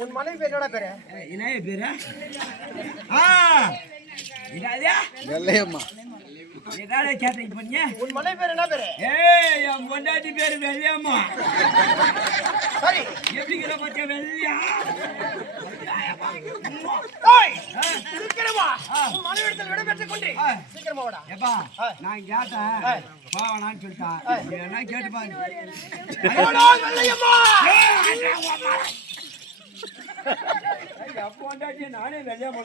உன் மனைவி பேரோட பேரு என்ன பேரு? வெள்ளையம்மா. எதால கேட்டீங்க பண்ணீங்க? உன் மனைவி பேர் என்ன பேரு? ஏய் என் பொண்டாட்டி பேரு வெள்ளையம்மா. சரி எப்படிங்கிற பச்சை வெள்ளையா? ஏய் சீக்கிரமா உன் மனைவி இடத்துல விட பெற்று கொண்டு சீக்கிரமா வாடா. ஏப்பா நான் கேட்டேன் போவானான்னு சொல்லிட்டான். என்ன கேட்டு பாருங்க. வெள்ளையம்மா பொண்டாட்டி நானே வெள்ளையம்மா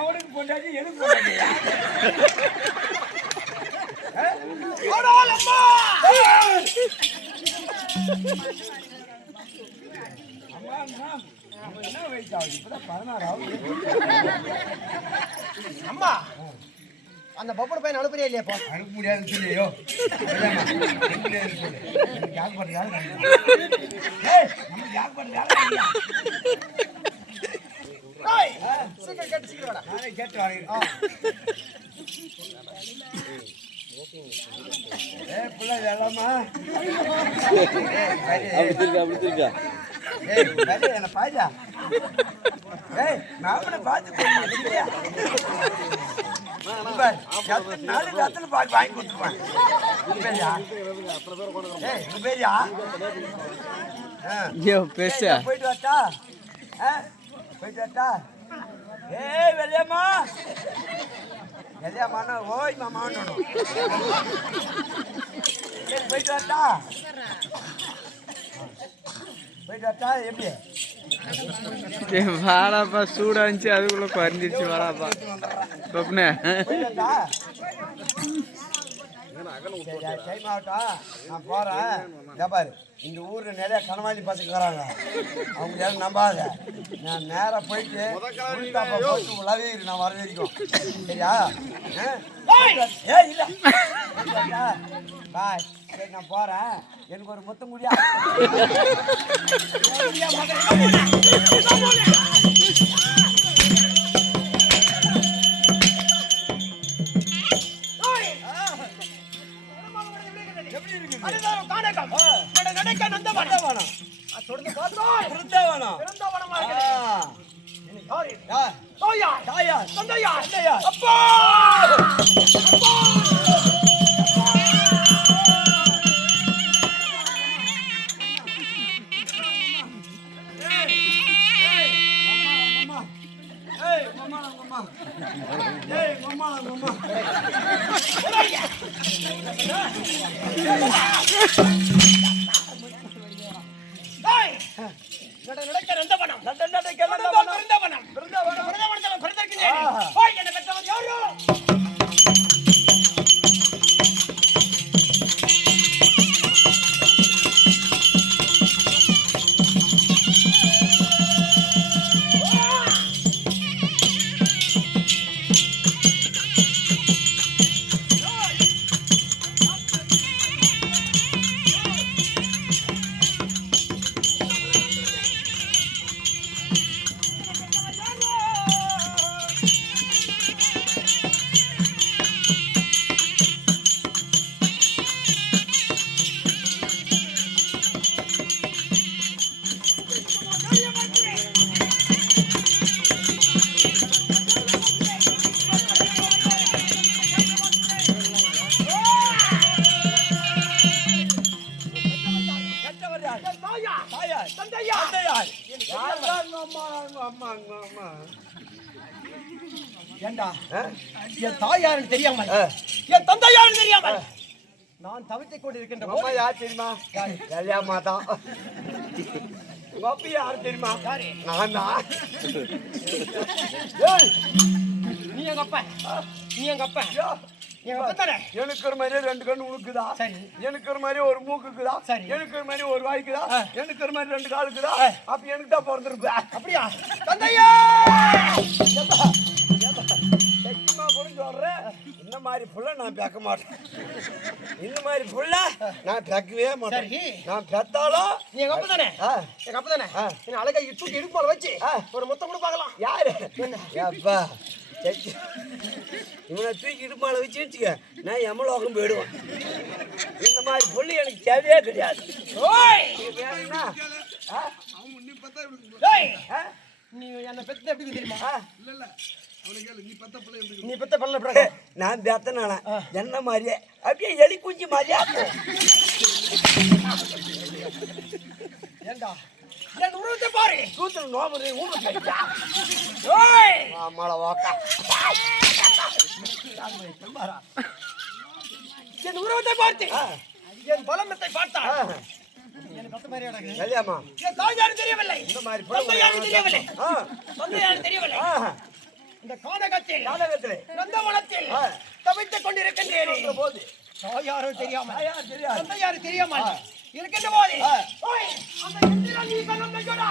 அவனுக்கு பொண்டாட்டி எனக்கு பொண்டாட்டி. என்ன வயசு ஆகுது? இப்பதான் 16 ஆகுது. அம்மா அந்த பப்பட பையன் அனுப்புறியா இல்லையா? போ அனுப்ப முடியாதுன்னு சொல்லியோ சீக்கிரம் கேட்டு சீக்கிரம் வாடா. நானே கேட்டு வாங்க. பிள்ளை வேலாமா என்ன பாஜா மாமனை பார்த்து வாங்கி கொடுத்துருப்பான். போயிட்டு வரட்டா போயிட்டு வரட்டா. ஏய் வெள்ளையம்மா வெள்ளையம்மா ஓய் மாமா போயிட்டு வரட்டா போயிட்டு வரட்டா. எப்படி வாடாப்பா சூடா இருந்துச்சு அதுக்குள்ள குறைஞ்சிருச்சு. வாடாப்பா சொப்னே டைம் ஆகட்டும் நான் போறேன். ஜப்பாரு இந்த ஊர்ல நிறைய கனவாளி பசங்க வராங்க. அவங்க யாரும் நம்பாத. நான் நேரா போயிட்டு போட்டு உலகிரு நான் வர வரைக்கும். சரியா? ஏ இல்ல பாய். சரி நான் போறேன். எனக்கு ஒரு முத்தம் முடியா? ஏண்டா என் தாய் யாருன்னு தெரியாமல் என் தந்தை யாருன்னு தெரியாமல் நான் தவித்துக் கொண்டிருக்கின்ற அம்மா யார் தெரியுமா? கல்யாணமா தான். உங்க அப்பா யாரு தெரியுமா? நான் தான். நீ எங்க அப்பா நீ எங்க அப்பா எங்க அப்பா தானே. எனக்கு ஒரு மாதிரி 2 கண்ணு உனக்குதா? சரி. எனக்கு ஒரு மாதிரி ஒரு மூக்குக்குதா? சரி. எனக்கு ஒரு மாதிரி ஒரு வாய்க்குதா? எனக்கு ஒரு மாதிரி 2 காலுக்குதா? அப்ப எனக்கு தான் பிறந்திருப்பேன். அப்படியா? தந்தையா சத்தியமா கூட சொல்றேன். இந்த மாதிரி புள்ள நான் பேக்க மாட்டேன். இந்த மாதிரி புள்ள நான் பேக்கவே மாட்டேன். நான் பெத்தாலும் நீ எங்க அப்பா தானே. எங்க அப்பா தானே. என்ன அழகா தூக்கி இடுப்பு மேல வச்சு ஒரு முத்தம் கூட பார்க்கலாம். யாரு? அப்பா இவனை தூக்கி இடுப்பால வச்சு வச்சுக்க நான் எமலோகம் போயிடுவேன். இந்த மாதிரி பொண்ணு எனக்கு தேவையே கிடையாது. ஓய் வேணும்னா டேய் நீ என்ன பெத்த எப்படி தெரியுமா? நீ பெத்த பல்ல பிரகாரம் நான் பெத்தனால என்ன மாதிரியே அப்படியே எலி குஞ்சு மாதிரியா ஏண்டா என் உருவத்தை பாரு. கூத்துல நோம்பு ஊடு கேட்டா ஓய் ஆமால வாக்கா என் உருவத்தை பார்த்து என் பலமத்தை பார்த்தால் எனக்கு பத்த மாதிரி அடங்குது. கல்யாமா என் தாய் யாரும் தெரியவில்லை, இந்த மாதிரி தந்தை யாரும் தெரியவில்லை, தந்தை யாரும் தெரியவில்லை. ஆஹா இந்த கானகத்தில் நாடகத்திலே நந்தவனத்தில் தவித்துக் கொண்டிருக்கின்றேன் போது தாய் யாரும் தெரியாமல் தந்தை யாரும் தெரியாமல் இருக்கின்ற போது ஓய், அந்த இந்திரன் நீ கண்ணம் நெஞ்சோடா.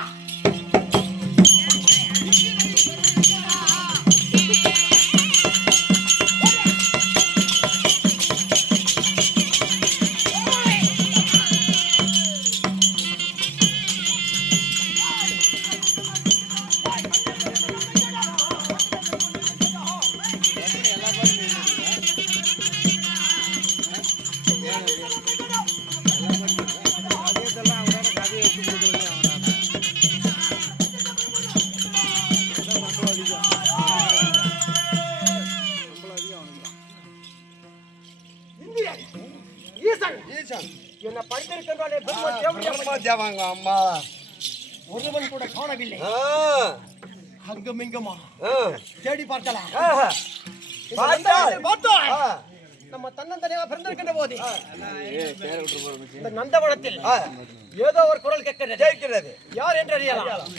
ஈசன் என்ன படித்திருக்கின்றானே பிரம்மா தேவாங்க அம்மா ஒருவன் கூட காணவில்லை. அங்கும் இங்குமா தேடி பார்க்கலாம். பார்த்தோம் நம்ம தன்னந்தனியாக பிறந்திருக்கின்ற போது இந்த நந்தவனத்தில் ஏதோ ஒரு குரல் கேட்கிறது. யார் என்று அறியலாம்.